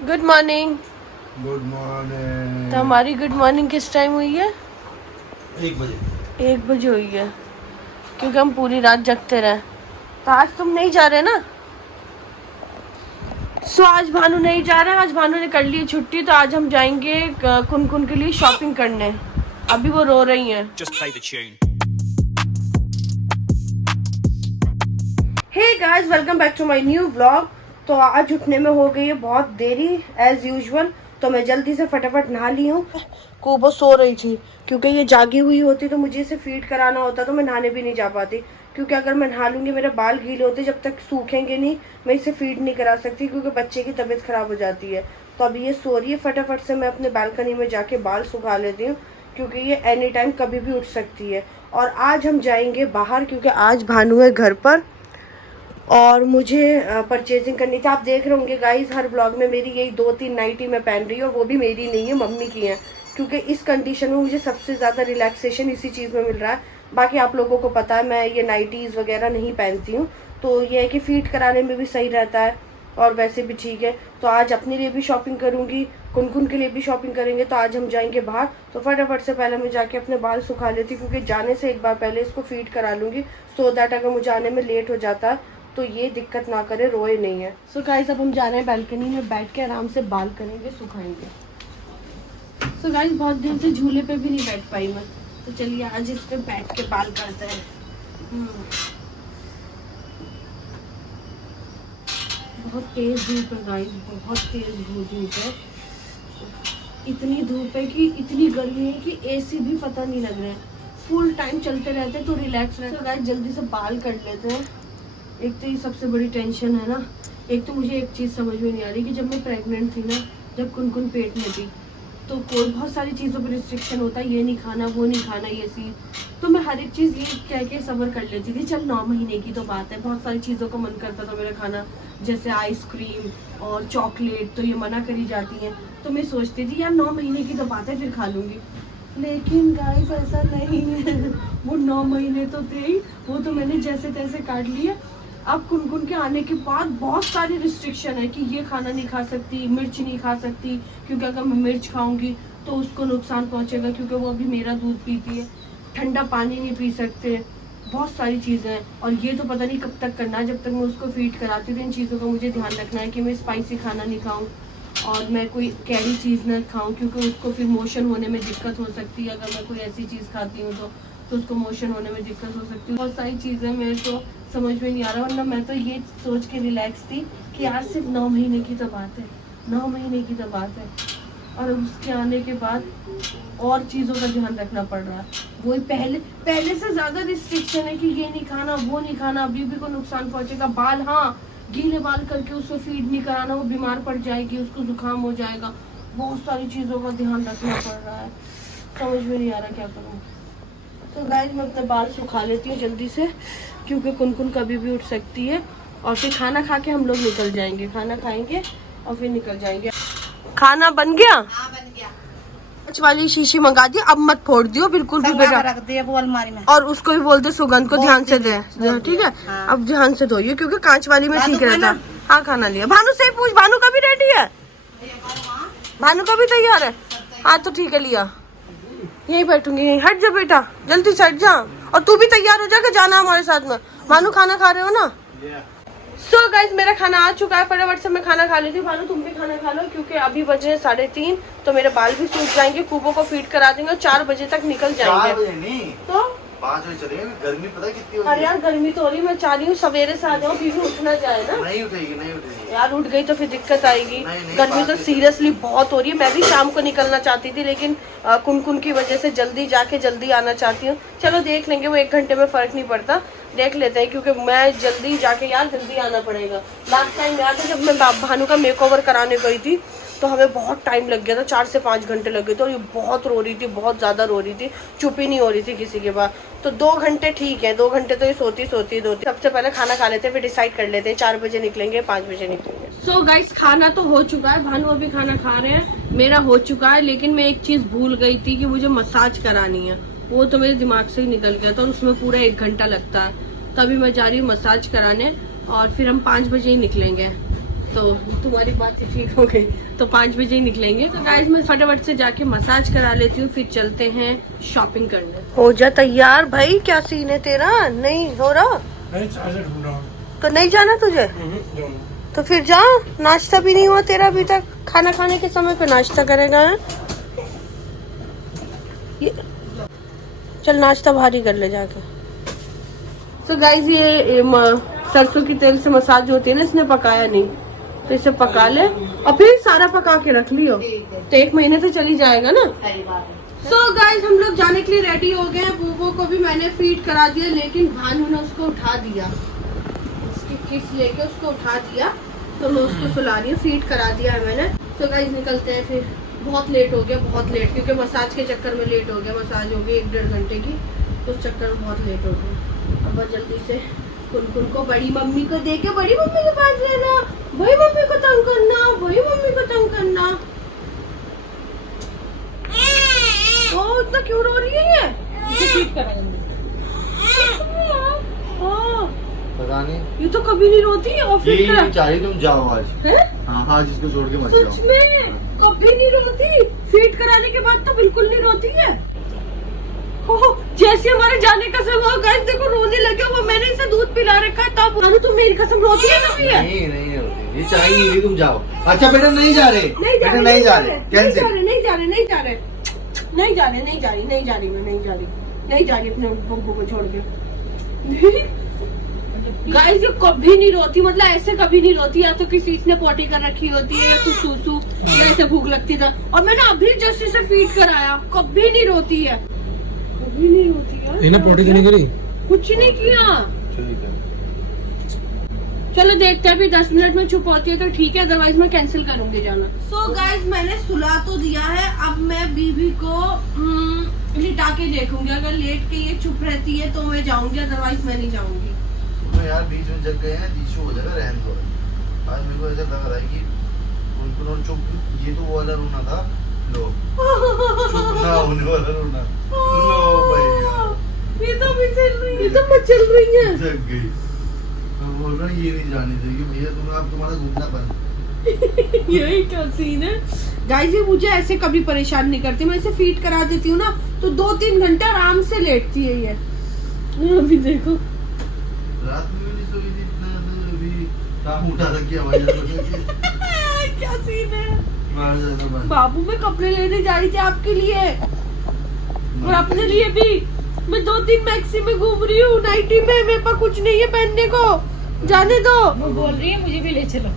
Good morning. Good morning. तो हमारी good morning किस टाइम हुई है? 1 बजे। 1 बजे हुई है, क्योंकि हम पूरी रात जगते रहे। तो आज तुम नहीं जा रहे ना? आज भानु नहीं जा रहा है। आज भानु ने कर ली छुट्टी, तो आज हम जाएंगे कुनकुन के लिए शॉपिंग करने। अभी वो रो रही हैं। Hey guys, welcome back to my new vlog. तो आज उठने में हो गई है बहुत देरी एज यूजुअल, तो मैं जल्दी से फटाफट नहा ली हूँ। कोबो सो रही थी, क्योंकि ये जागी हुई होती तो मुझे इसे फीड कराना होता, तो मैं नहाने भी नहीं जा पाती। क्योंकि अगर मैं नहा लूँगी मेरे बाल गीले होते, जब तक सूखेंगे नहीं मैं इसे फीड नहीं करा सकती, क्योंकि बच्चे की तबीयत ख़राब हो जाती है। तो अभी ये सो रही है, फटाफट से मैं अपने बालकनी में जाके बाल सुखा लेती हूँ, क्योंकि ये एनी टाइम कभी भी उठ सकती है। और आज हम जाएंगे बाहर, क्योंकि आज भानु है घर पर और मुझे परचेजिंग करनी थी। आप देख रहे होंगे गाइस, हर व्लॉग में मेरी यही 2-3 नाइटी मैं पहन रही हूँ, वो भी मेरी नहीं है, मम्मी की है। क्योंकि इस कंडीशन में मुझे सबसे ज़्यादा रिलैक्सेशन इसी चीज़ में मिल रहा है। बाकी आप लोगों को पता है मैं ये नाइटीज़ वगैरह नहीं पहनती हूँ, तो ये है कि फीड कराने में भी सही रहता है और वैसे भी ठीक है। तो आज अपने लिए भी शॉपिंग करूँगी, कुनकुन के लिए भी शॉपिंग करेंगे। तो आज हम जाएंगे बाहर, तो फटाफट से पहले मैं जाके अपने बाल सुखा लेती हूँ, क्योंकि जाने से एक बार पहले इसको फीड करा लूँगी, सो दैट अगर मुझे आने में लेट हो जाता है तो ये दिक्कत ना करे, रोए नहीं है। सो गाइस, अब हम जा रहे हैं बालकनी में, बैठ के आराम से बाल करेंगे, सुखाएंगे। सो गाइस, बहुत दिन से झूले पे भी नहीं बैठ पाई मैं, तो चलिए आज इस पे बैठ के बाल करते हैं। बहुत तेज धूप है गाइस, बहुत तेज धूप है। इतनी धूप है कि इतनी गर्मी है कि एसी भी पता नहीं लग रहा है। फुल टाइम चलते रहते तो रिलैक्स रहते। तो गाइस जल्दी से बाल कट लेते हैं। एक तो ये सबसे बड़ी टेंशन है ना। एक तो मुझे एक चीज़ समझ में नहीं आ रही कि जब मैं प्रेग्नेंट थी ना, जब कुनकुन पेट में थी, तो कोई बहुत सारी चीज़ों पर रिस्ट्रिक्शन होता है, ये नहीं खाना, वो नहीं खाना, ये चीज़। तो मैं हर एक चीज़ ये कह के सब्र कर लेती थी, चल 9 महीने की तो बात है। बहुत सारी चीज़ों का मन करता था मेरा खाना, जैसे आइसक्रीम और चॉकलेट, तो ये मना करी जाती हैं। तो मैं सोचती थी यार 9 महीने की तो बात है, फिर खा लूँगी। लेकिन गाइस ऐसा नहीं है। वो 9 महीने तो थे ही, वो तो मैंने जैसे तैसे काट लिए। अब कुनकुन के आने के बाद बहुत सारी रिस्ट्रिक्शन है कि ये खाना नहीं खा सकती, मिर्च नहीं खा सकती, क्योंकि अगर मैं मिर्च खाऊंगी तो उसको नुकसान पहुंचेगा, क्योंकि वो अभी मेरा दूध पीती है। ठंडा पानी नहीं पी सकते, बहुत सारी चीज़ें हैं। और ये तो पता नहीं कब तक करना है, जब तक मैं उसको फीड कराती हूँ। इन चीज़ों का मुझे ध्यान रखना है कि मैं स्पाइसी खाना नहीं खाऊँ और मैं कोई कैरी चीज़ ना खाऊँ, क्योंकि उसको फिर मोशन होने में दिक्कत हो सकती है। अगर मैं कोई ऐसी चीज़ खाती हूँ तो उसको मोशन होने में दिक्कत हो सकती है। बहुत सारी चीज़ें मेरे तो समझ में नहीं आ रहा, वरना मैं तो ये सोच के रिलैक्स थी कि यार सिर्फ 9 महीने की तो बात है, 9 महीने की तो बात है। और उसके आने के बाद और चीज़ों का ध्यान रखना पड़ रहा है। वही पहले से ज़्यादा रिस्ट्रिक्शन है कि ये नहीं खाना, वो नहीं खाना, बेबी को नुकसान पहुँचेगा। बाल, हाँ, गीले बाल करके उसको फीड नहीं कराना, वो बीमार पड़ जाएगी, उसको जुकाम हो जाएगा। बहुत सारी चीज़ों का ध्यान रखना पड़ रहा है, समझ में नहीं आ रहा क्या करूँ। तो गाइस मैं अपने बाल सुखा लेती हूँ जल्दी से, क्योंकि कुनकुन कभी भी उठ सकती है। और फिर खाना खा के हम लोग निकल जाएंगे, खाना खाएंगे और फिर निकल जाएंगे। खाना बन गया? हाँ, बन गया। कांच वाली शीशी मंगा दी, अब मत फोड़ दियो बिल्कुल भी बेटा, रख दे वो अलमारी में। और उसको भी बोलते सुगंध को ध्यान से दे, ठीक है? हाँ। अब ध्यान से धोइए, क्योंकि कांच वाली में ठीक रहता। हाँ, खाना लिया। भानु से पूछ, भानु का भी रेडी है? भानु का भी तैयार है? हाँ तो ठीक है, लिया। यहीं बैठूंगी, यहीं। हट जा बेटा, जल्दी से हट जा। और तू भी तैयार हो जा के जाना हमारे साथ में। भानु खाना खा रहे हो ना? सो गाइस मेरा खाना आ चुका है, फटाफट से मैं खाना खा लेती हूँ। भानु तुम भी खाना खा लो, क्योंकि अभी बजे 3:30, तो मेरे बाल भी सूख जाएंगे। कुबो को फीड करा देंगे और 4 बजे तक निकल जाएंगे। 4 बजे नहीं तो 5 बजे चलेंगे। गर्मी पता कितनी हो रही अरे यार गर्मी तो हो रही है, मैं चाह रही हूँ सवेरे से आ जाऊँ, बीवी उठना जाए ना। नहीं उठेगी, नहीं उठेगी यार उठ गई तो फिर दिक्कत आएगी। नहीं, गर्मी तो सीरियसली बहुत हो रही है। मैं भी शाम को निकलना चाहती थी, लेकिन कुनकुन की वजह से जल्दी जाके जल्दी आना चाहती हूँ। चलो देख लेंगे, वो 1 घंटे में फर्क नहीं पड़ता, देख लेते हैं। क्योंकि मैं जल्दी जाके, यार जल्दी आना पड़ेगा। लास्ट टाइम याद है जब मैं भानु का मेकओवर कराने गई थी, तो हमें बहुत टाइम लग गया था, 4 से 5 घंटे लग गए थे। और ये बहुत रो रही थी, बहुत ज़्यादा रो रही थी, चुप ही नहीं हो रही थी किसी के पास। तो 2 घंटे ठीक है, 2 घंटे तो ये सोती। सबसे पहले खाना खा लेते हैं, फिर डिसाइड कर लेते हैं 4 बजे निकलेंगे, 5 बजे निकलेंगे। सो गाइस खाना तो हो चुका है, भानु अभी खाना खा रहे हैं, मेरा हो चुका है। लेकिन मैं एक चीज़ भूल गई थी कि मुझे मसाज करानी है, वो तो मेरे दिमाग से ही निकल गया था। और उसमें पूरा 1 घंटा लगता है, तभी मैं जा रही हूँ मसाज कराने, और फिर हम 5 बजे ही निकलेंगे। तो तुम्हारी बात ही ठीक हो गई, तो 5 बजे ही निकलेंगे। तो गाइस मैं फटाफट से जाके मसाज करा लेती हूँ, फिर चलते हैं शॉपिंग करने। हो जा तैयार भाई, क्या सीन है तेरा? नहीं हो रहा? नहीं चार्जर ढूंढ रहा हूँ। तो नहीं जाना तुझे? तो फिर जा, नाश्ता भी नहीं हुआ तेरा अभी तक, खाना खाने के समय पे नाश्ता करेगा है? चल नाश्ता भारी कर ले जाके। तो गाइस ये सरसों की तेल से मसाज होती है ना, इसने पकाया नहीं, तो इसे पका ले और फिर सारा पका के रख लियो, तो 1 महीने तो चली जाएगा ना। सो गाइस हम लोग जाने के लिए रेडी हो गए हैं। बूबो को भी मैंने फीड करा दिया, लेकिन भानु ने उसको उठा दिया, उसकी किस लेके उसको उठा दिया, तो मैं उसको सुला रही हूँ, फीड करा दिया है मैंने। तो गाइस निकलते हैं फिर, बहुत लेट हो गया, बहुत लेट, क्योंकि मसाज के चक्कर में लेट हो गया। मसाज हो गई 1-1.5 घंटे की, उस चक्कर में बहुत लेट हो गया। अब बस जल्दी से कुनकुन को बड़ी मम्मी को दे के बड़ी मम्मी के पास लेना, बड़ी मम्मी को तंग करना, बड़ी मम्मी को तंग करना। ओ इतना क्यों रो रही है ये? पता नहीं, ये तो कभी नहीं रोती है, और फिर यही चाहे तुम जाओ आज। है? हाँ हाँ, जिसको छोड़ के मत सच जाओ। में कभी नहीं रोती, फीड कराने के बाद तो बिल्कुल नहीं रोती है। जैसे हमारे जाने का समय हुआ गाइस, देखो रोने लगे वो, मैंने इसे दूध पिला रखा है तब। भानु तुम मेरी कसम रोती है कभी है? नहीं होती, ये चाहिए नहीं, तुम जाओ। अच्छा बेटा नहीं जा रहे, बेटा नहीं जा रहे, कैंसिल। नहीं जा रही अपने बब्बू को छोड़ के। गाइस ये कभी नहीं रोती, मतलब ऐसे कभी नहीं रोती, या तो किसी ने पोटी कर रखी होती है, या कुछ सूसू, या ऐसे भूख लगती था। और मैंने अभी जस्ट इसे फीड कराया, कभी नहीं रोती है, कभी नहीं रोती है। पोटी तो नहीं करी, कुछ नहीं किया। चलो देखते हैं, अभी 10 मिनट में चुप होती है तो ठीक है, अदरवाइज मैं कैंसिल करूंगी जाना। सो गाइस मैंने सुला तो दिया है, अब मैं बीबी को लिटा के देखूंगी, अगर लेट के ये चुप रहती है तो मैं जाऊंगी, अदरवाइज मैं नहीं जाऊंगी। तो यार बीच में जग गए हैं, इशू हो जाएगा, रहने दो। आज मेरे को ऐसा लग रहा है कि उनको चुप, ये तो वो वाला रोना था, लो चुप ना होने वाला रोना, लो भैया ये तो अभी चल रही है, ये तो मत चल रही है, जग गई। मैं बोल रहा हूँ ये नहीं जाने देगी भैया, तुम्हारा घूमना बंद। यही क्या सीन है गाइस। ये मुझे ऐसे कभी परेशान नहीं करती, मैं इसे फीड करा देती हूँ ना, तो 2-3 घंटे आराम से लेटती है ये। अभी देखो रात में भी नहीं सोई थी, इतना तो अभी काम उठा रखी है। क्या सीन है। बाहर जाना बंद। बाबू मैं कपड़े लेने जा रही थी आपके लिए और अपने लिए भी। मैं 2-3 मैक्सी में घूम रही हूँ, नाइटी में, मेरे पास कुछ नहीं है पहनने को, जाने दो। वो बोल रही है मुझे भी ले चलो।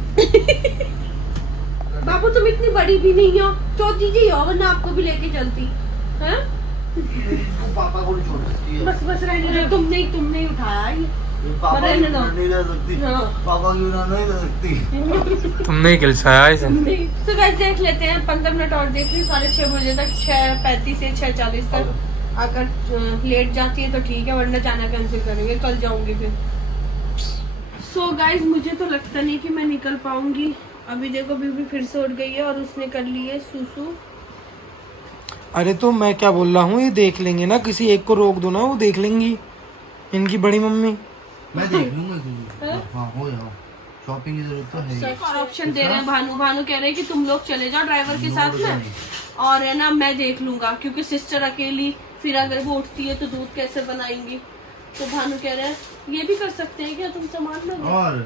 बाबू तुम इतनी बड़ी भी नहीं हो, चौथी जी हो, वरना आपको भी लेके चलती है। इसको पापा को छोड़ सकती है। बस रहने दो, तुम नहीं उठाया ये। पापा रहने दो। नहीं रह सकती, हाँ। पापा की बिना नहीं रह सकती। तुमने खिलसाया इसे। तो गाइस देख लेते हैं, 15 मिनट और देख ली, 6:30 बजे तक, 6:35 से 6:40 तक। अगर लेट जाती है तो ठीक है, वरना जाना कैंसिल करेंगे, कल जाऊंगी फिर। सो गाइस मुझे तो लगता नहीं कि मैं निकल पाऊंगी। अभी देखो बीबी फिर से उठ गई है और उसने कर ली है सुसु। अरे तो मैं क्या बोल रहा हूँ, ये देख लेंगे ना, किसी एक को रोक दो ना, वो देख लेंगी इनकी बड़ी मम्मी। मैं देख लूंगा। हाँ हो जाओ, शॉपिंग की जरूरत तो है। ऑप्शन दे रहे हैं भानु कह रहे हैं कि तुम लोग चले जाओ ड्राइवर के साथ में, और है ना मैं देख लूंगा, क्योंकि सिस्टर अकेली, फिर अगर वो उठती है तो दूध कैसे बनाएंगी। तो भानु कह रहे हैं ये भी कर सकते हैं क्या, तुम संभाल लोगे? और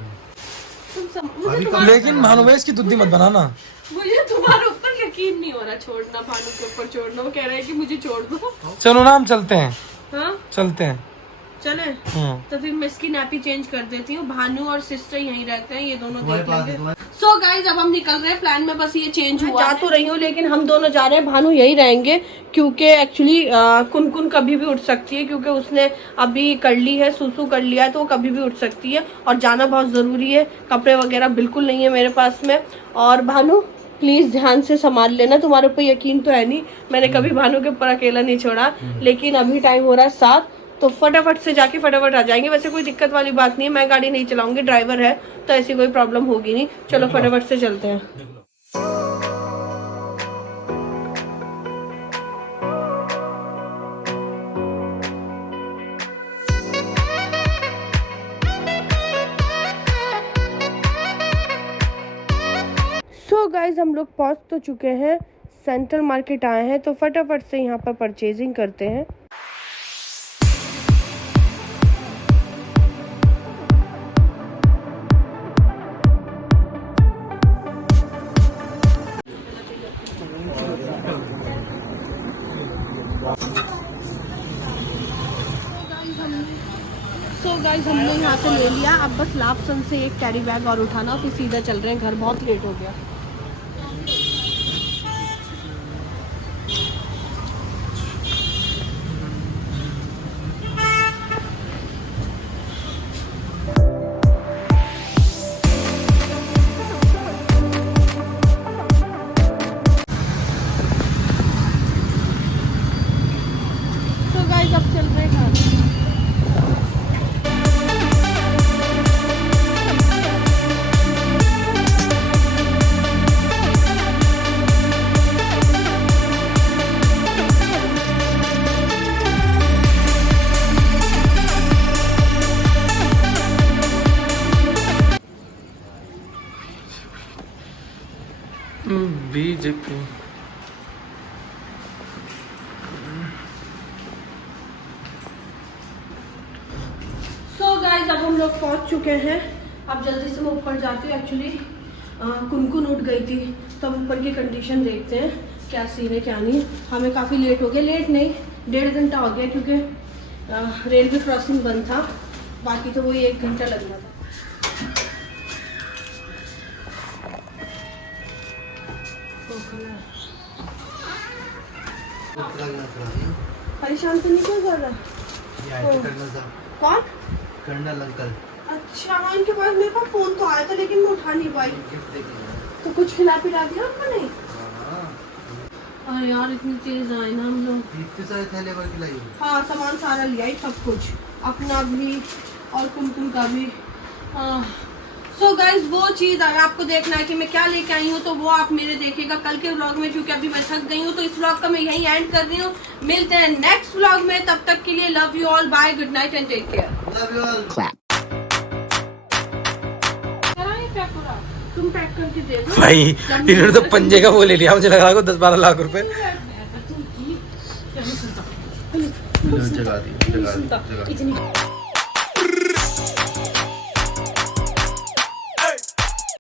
अभी कम- लेकिन भानुवेश की दुद्धि मत बनाना। मुझे तुम्हारे ऊपर यकीन नहीं हो रहा, छोड़ना भानु के ऊपर छोड़ना। वो कह रहे हैं कि मुझे छोड़ दो। चलो ना हम चलते हैं, हाँ चलते हैं। चले तो फिर मैं इसकी नैपी चेंज कर देती हूँ। भानु और सिस्टर यहीं रहते हैं, ये दोनों देख लेंगे। सो गाइज अब हम निकल रहे हैं, प्लान में बस ये चेंज हुआ। जा तो रही हूँ लेकिन हम दोनों जा रहे हैं, भानु यहीं रहेंगे, क्योंकि एक्चुअली कुनकुन कभी भी उठ सकती है, क्योंकि उसने अभी कर ली है, सुसु कर लिया है, तो वो कभी भी उठ सकती है, और जाना बहुत जरूरी है। कपड़े वगैरह बिल्कुल नहीं है मेरे पास में। और भानु प्लीज ध्यान से संभाल लेना, तुम्हारे ऊपर यकीन तो है नहीं, मैंने कभी भानु के ऊपर अकेला नहीं छोड़ा, लेकिन अभी टाइम हो रहा है 7, तो फटाफट से जाके फटाफट आ जाएंगे। वैसे कोई दिक्कत वाली बात नहीं है, मैं गाड़ी नहीं चलाऊंगी, ड्राइवर है, तो ऐसी कोई प्रॉब्लम होगी नहीं। चलो फटाफट से चलते हैं। गाइज हम लोग पहुंच तो चुके हैं, सेंट्रल मार्केट आए हैं, तो फटाफट से यहाँ पर परचेजिंग करते हैं। सो गाइज हमने यहाँ से ले लिया, अब बस लापसन से एक कैरी बैग और उठाना, फिर सीधा चल रहे हैं घर, बहुत लेट हो गया। सो गाइज अब चल रहे हैं घर। बीजेपी सो गाइज अब हम लोग पहुंच चुके हैं, अब जल्दी से मैं ऊपर जाती हूँ। एक्चुअली कुनकुन उठ गई थी, तब ऊपर की कंडीशन देखते हैं क्या सीन है क्या नहीं। हमें काफ़ी लेट हो गया, लेट नहीं 1.5 घंटा हो गया, क्योंकि रेलवे क्रॉसिंग बंद था, बाकी तो वही 1 घंटा लगना था। परेशान तो नहीं क्यों कर रहा? कौन? कर्नल अंकल अच्छा हाँ, इनके पास मेरे पास फोन तो आया था, लेकिन मैं उठा नहीं पाई। तो कुछ खिला पिला दिया आपने? अरे यार इतनी तेज आए ना हम लोग। इतने सारे थैले भर के लाई। हाँ सामान सारा लिया ही, सब कुछ अपना भी और कुमकुम का भी। सो गाइज वो चीज़ अगर आपको देखना है कि मैं क्या लेके आई हूँ, तो वो आप मेरे देखिएगा कल के व्लॉग में, क्योंकि अभी मैं थक गई हूँ। तो इस व्लॉग का मैं यहीं एंड कर रही हूँ, मिलते हैं नेक्स्ट व्लॉग में, तब तक के लिए love you all, bye, good night and take care. Love you all. तुम पैक करके दे दो भाई, इन्होंने तो पंजे का वो ले लिया, मुझे लगा 10-12 लाख रुपए। जगा दी इतनी